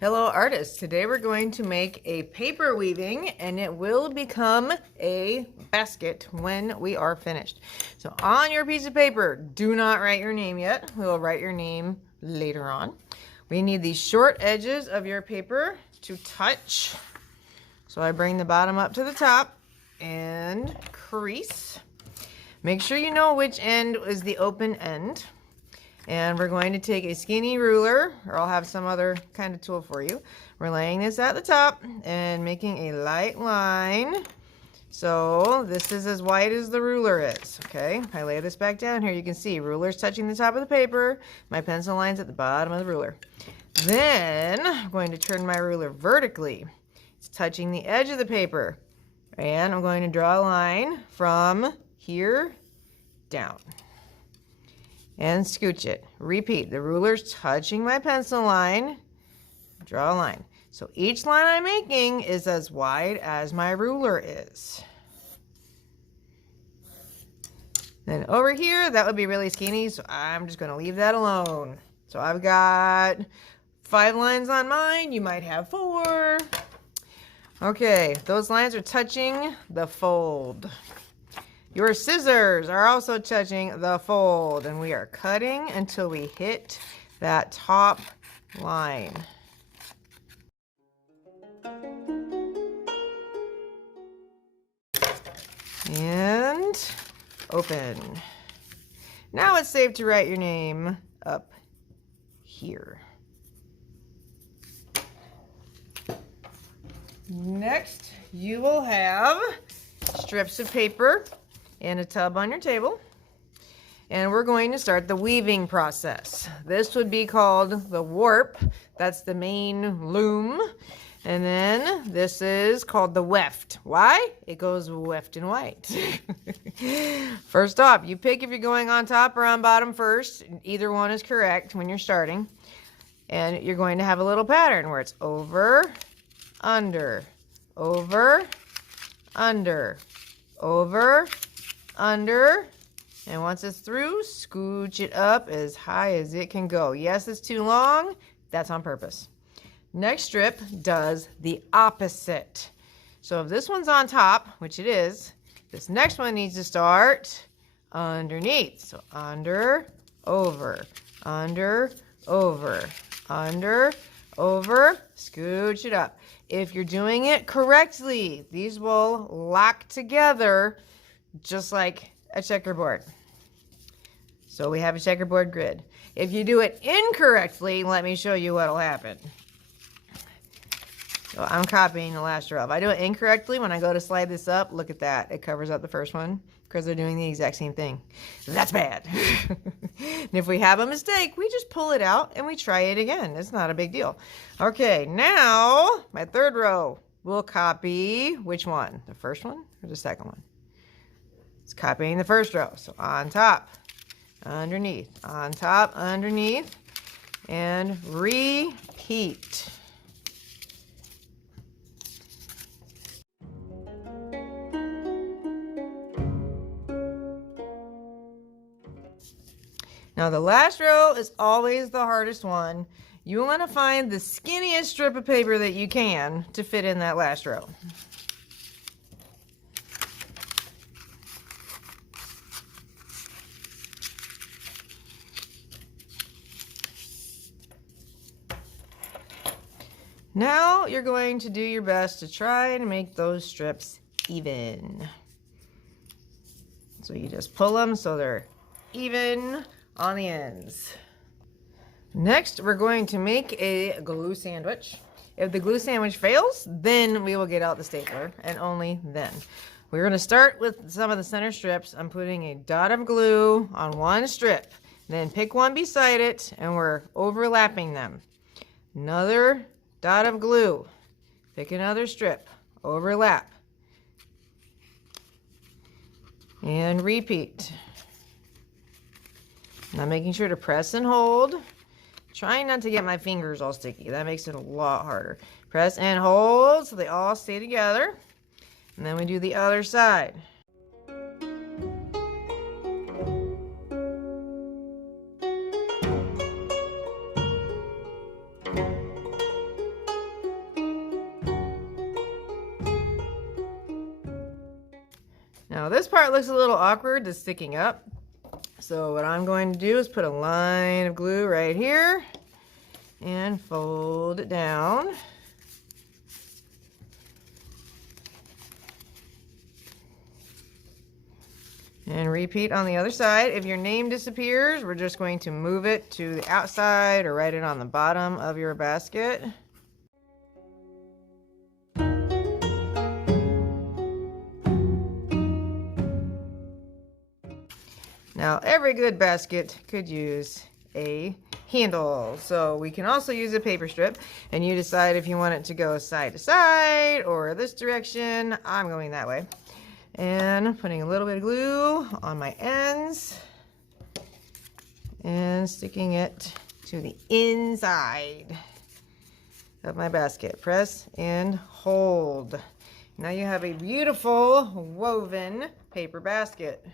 Hello artists, today we're going to make a paper weaving and it will become a basket when we are finished. So on your piece of paper, do not write your name yet. We will write your name later on. We need these short edges of your paper to touch. So I bring the bottom up to the top and crease. Make sure you know which end is the open end. And we're going to take a skinny ruler, or I'll have some other kind of tool for you. We're laying this at the top and making a light line. So this is as wide as the ruler is, okay? I lay this back down here. You can see ruler's touching the top of the paper. My pencil line's at the bottom of the ruler. Then I'm going to turn my ruler vertically. It's touching the edge of the paper. And I'm going to draw a line from here down. And scooch it. Repeat. The ruler's touching my pencil line. Draw a line. So each line I'm making is as wide as my ruler is. Then over here, that would be really skinny, so I'm just going to leave that alone. So I've got 5 lines on mine. You might have 4. Okay, those lines are touching the fold. Your scissors are also touching the fold, and we are cutting until we hit that top line. And open. Now it's safe to write your name up here. Next, you will have strips of paper and a tub on your table, and we're going to start the weaving process. This would be called the warp. That's the main loom. And then this is called the weft. Why? It goes left and right. First off, you pick if you're going on top or on bottom first. Either one is correct when you're starting. And you're going to have a little pattern where it's over, under, over, under, over, under, and once it's through, scooch it up as high as it can go. Yes, it's too long. That's on purpose. Next strip does the opposite. So if this one's on top, which it is, this next one needs to start underneath. So under, over, under, over, under, over, scooch it up. If you're doing it correctly, these will lock together just like a checkerboard. So we have a checkerboard grid. If you do it incorrectly, let me show you what'll happen. So I'm copying the last row. If I do it incorrectly, when I go to slide this up, look at that. It covers up the first one because they're doing the exact same thing. That's bad. And if we have a mistake, we just pull it out and we try it again. It's not a big deal. Okay, now my third row. We'll copy which one? The first one or the second one? It's copying the first row. So on top, underneath, on top, underneath, and repeat. Now the last row is always the hardest one. You want to find the skinniest strip of paper that you can to fit in that last row. Now you're going to do your best to try to make those strips even. So you just pull them so they're even on the ends. Next, we're going to make a glue sandwich. If the glue sandwich fails, then we will get out the stapler, and only then. We're going to start with some of the center strips. I'm putting a dot of glue on one strip, then pick one beside it, and we're overlapping them. Another dot of glue, pick another strip, overlap, and repeat. Now making sure to press and hold. Trying not to get my fingers all sticky. That makes it a lot harder. Press and hold so they all stay together. And then we do the other side. Now this part looks a little awkward, it's sticking up. So what I'm going to do is put a line of glue right here and fold it down. And repeat on the other side. If your name disappears, we're just going to move it to the outside or write it on the bottom of your basket. Now, every good basket could use a handle, so we can also use a paper strip, and you decide if you want it to go side to side or this direction. I'm going that way. And putting a little bit of glue on my ends and sticking it to the inside of my basket. Press and hold. Now you have a beautiful woven paper basket.